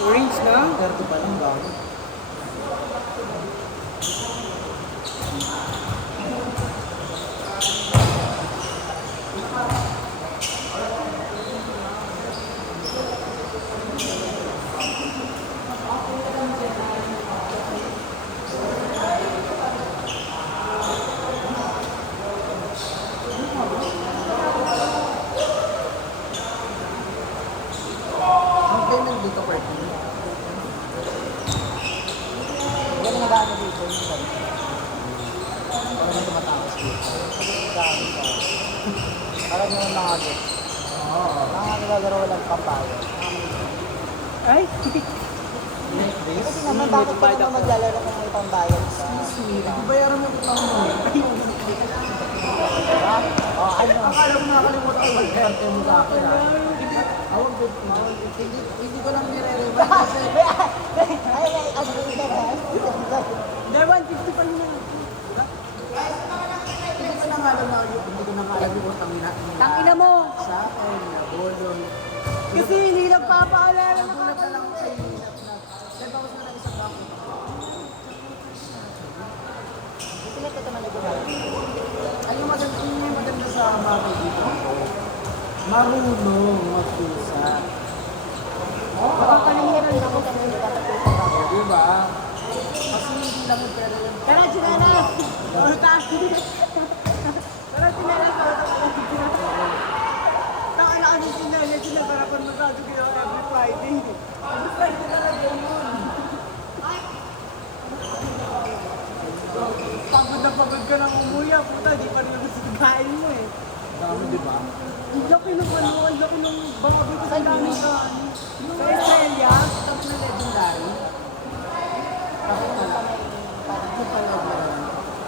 Orange na? 30 pa lang ba? Ang payment dito per kilo. Yan ang nag-ano dito yung iba. Parang may tumatapos dito. Dami pa. Parang yung mga gets. Oo. Mga nilalaro lang pampayan. Ay! Kasi naman bakit ka naman maglalaro kung may pambayan ka? Bayaran mo ito mo. Oh, ano? Akala ko nakakalimutan ko mag-arte mo sa akin ha. Awag ko. Hindi ko lang nire-remind kasi. Ay, ano yung internet? Hindi, 150 pa yun. Hindi ko na nga alam na hindi ko na nga alam yung utang na. Tangina mo! Sa akin, na bolong. Kasi hindi nagpapaalala na Nagulat na lang ako sa inyo na. Dahil bawas na lang isang bako. Sila ka naman nag-ulat. Ano yung maganda sa mga dito? Marunong mag-usa. Baka kanina ako kami Diba? Kasi hindi lang yung pera yan. Tara, chinelas! Tara, chinelas! Taka na kami chinelas sila para kung magkado kayo every Friday. Every Friday talaga yun. Pagod ka ng umuya, puta, di pa rin naman sinagain mo eh. Dami, di ba? Ang laki ng ano, ang laki ng baboy ko sa dami ka. Sa Australia, Tapos na legendary. Tapos na lang. Parang ito pala yan.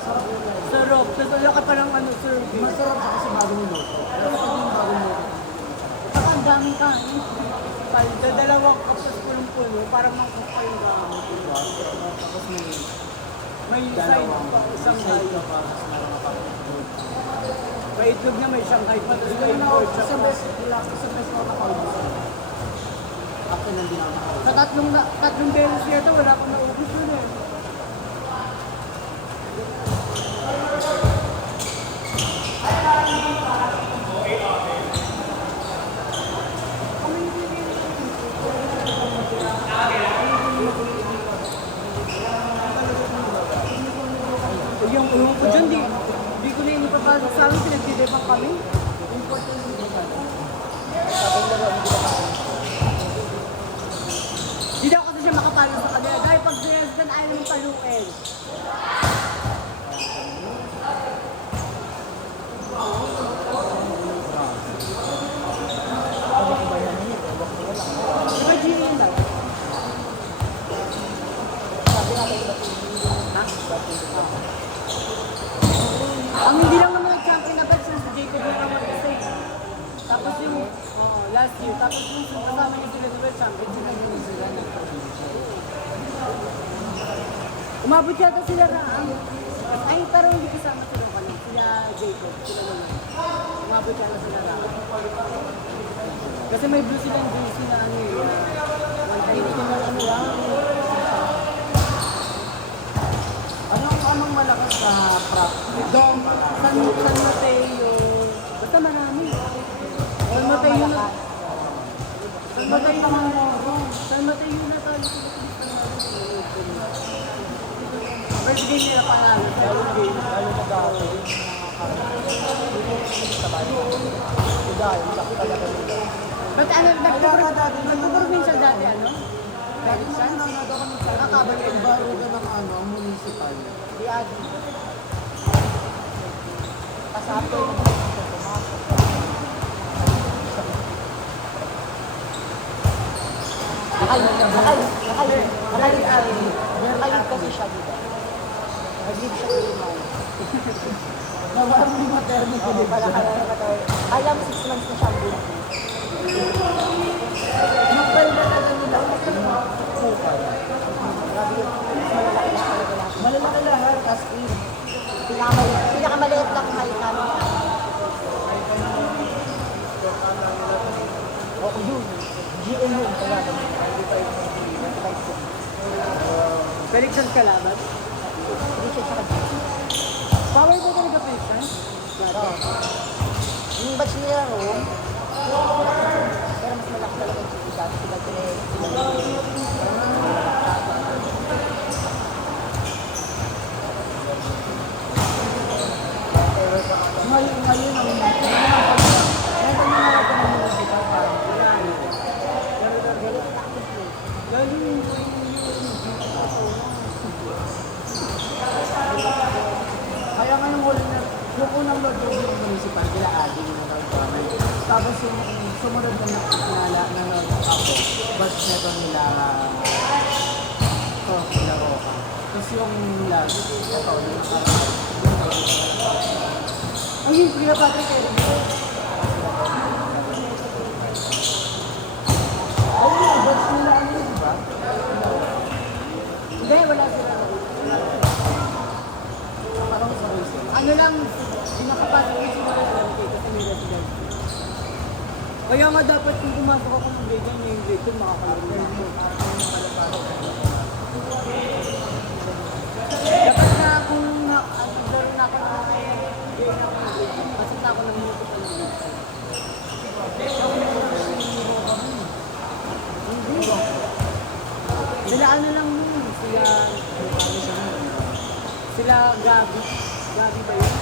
Sarap yun yan. sarap. Tapos wala ka palang ano, service. Masarap siya kasi bagong luto. Pero kapag yung bagong luto. Saka ang daming kain. Palda, dalawang cup sa pulong-pulo, parang mangkok pa yung gamit. Diba? Tapos May side dalawang pa, isang side side. ka pa. Tapos meron ka pa. May itlog niya, may Shanghai pa, tapos Hindi may na pork ako. chop. Isang best ko nakaubos. After nang din ako nakaubos. Sa tatlong beses yata, wala akong naubos yun eh. Yung ko dyan, di ko na yung ipapasok sa amin, pinagdidebang kami. Di daw kasi siya makapalo sa kanila. Dahil pag sinayas ka na ayaw ng paluin. Di ba Gini yun daw? Ha? Ang hindi lang naman yung champion na bag, si Jacob yung ang mag-isa eh. Tapos yung, last year, tapos yung kasama niya sila di ba champion, sila yung sila na. Umabot yata sila na, ay, pero hindi kasama sila ka lang, sila Jacob, sila naman. Umabot yata sila na. Kasi may blue silang jersey na ano yun, Hindi ko na ano lang. Anong malakas sa prop? Dom, San Mateo, basta marami. San Mateo na. San Mateo na. San Mateo na tayo. First game nila panalo. Second game. Lalo na dati. Dahil, laki talaga nila. Ba't ano, nagpo-provincial dati ano? Dahil sa nanonood ako ng channel, Nakabalik yung baruga ng ano, ang municipal. Di adi. Pasapin. Nakalit kasi siya dito. Nag-leave siya kay Iman. Nawaroon yung maternity leave siya. Alam, 6 months na siya ang buhay. Magpalda na nila. Kupal. Pinakamaliit lang height namin. O yun, GL yun. Kaya 95. Peliksan ka laban? Hindi siya sa kanya. Power ba talaga peliksan? Oo. Yung batch nila room, pero mas malaki talaga yung chili dati. Sila Ngayon ang meron na lang ako ng musical parang wala na. Lalo yung kaya nga nung unang load yung municipal, kila Adi yung nag-comment. Tapos yung sumunod na nanonood ako, batch na ito nila nila Roka. Tapos yung last, ito, ayun, Kuya Patrick Eric. Oh, yung batch nila ano yun, di ba? Hindi, wala sila. Parang sa reason. Ano lang, di makapasok yung sumara sa LK kasi may resident. Kaya nga dapat kung pumasok ako ng grade 1, yung grade 2 makakalaro na ako. Dapat na kung naglaro na ako ng grade na ako ng grade 2, pasok na ako ng music ng grade 2. Hindi. Sila ano lang nun, sila Gabi. Gabi ba yun?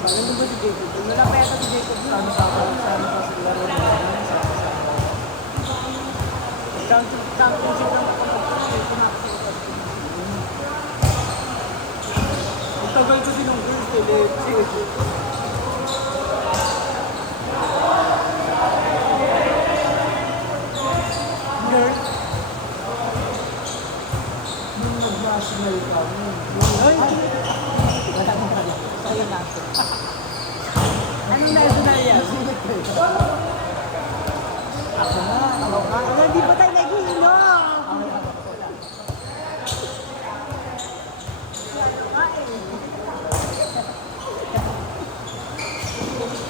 Nandun ba si Jacob? Wala pa yata si Jacob. Sana sila rin namin. Championship lang ako. Ang tagal ko din ng girls ulit. Girls? Nung nag-national kami. Ay! Wala mo pala. Sa'yo natin. Anong national yan? Ako na. Hindi pa tayo nag-iinom!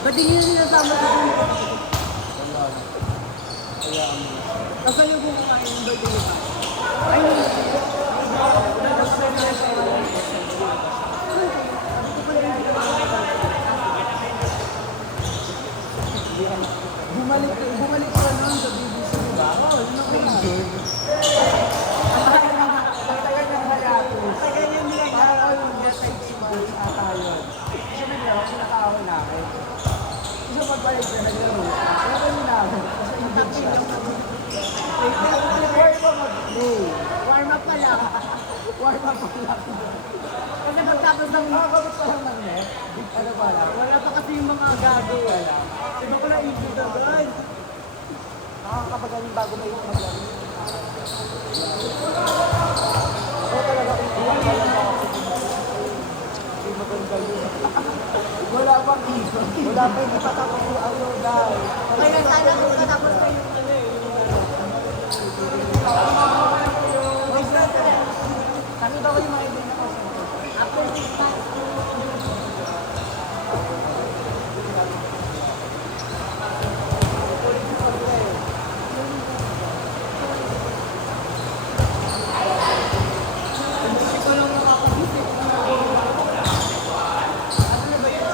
Ba't hindi nyo sinasama sa akin? Kasi yung kumakain ng birthday nila. Ay, Bumalik ka nun sa BBC, di ba? Oo, yun ang enjoy. Ang tagal ng halatos. Parang yung Just Like Smiles ata yun. Kasi bigla, sinakawin namin. Isa pagbalik na naglaro. Pero yun namin. Kasi hindi siya. Warm up mag-play. warm up pa lang. Warm up lang. Kasi pagtapos ng Nakakabot pa lang ng net. Ano pa lang. wala pa kasi yung mga gago. Iba ko lang ibig agad. Nakakapagaling bago may maglaro. Oo talaga kung iwan ka lang ako. Hindi maganda yun. Wala pang iwan. Wala pa hindi pa tapos yung ano dahil. Kaya sana kung katapos na yung ano eh. Kami daw yung mga ibig na kasi. After 6 months. Hindi ko lang nakakagisip. Ano na ba yun?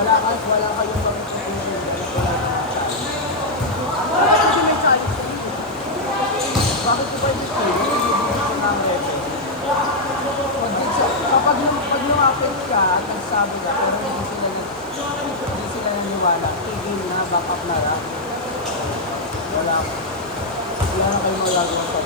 Wala kayong makikita. Bakit hindi may challenge? Bakit ko pwede ito? Kapag lumapit ka at nagsabi ka, pero hindi sila naniwala, tigil na, back up na lang. Wala na kayong magagawa sa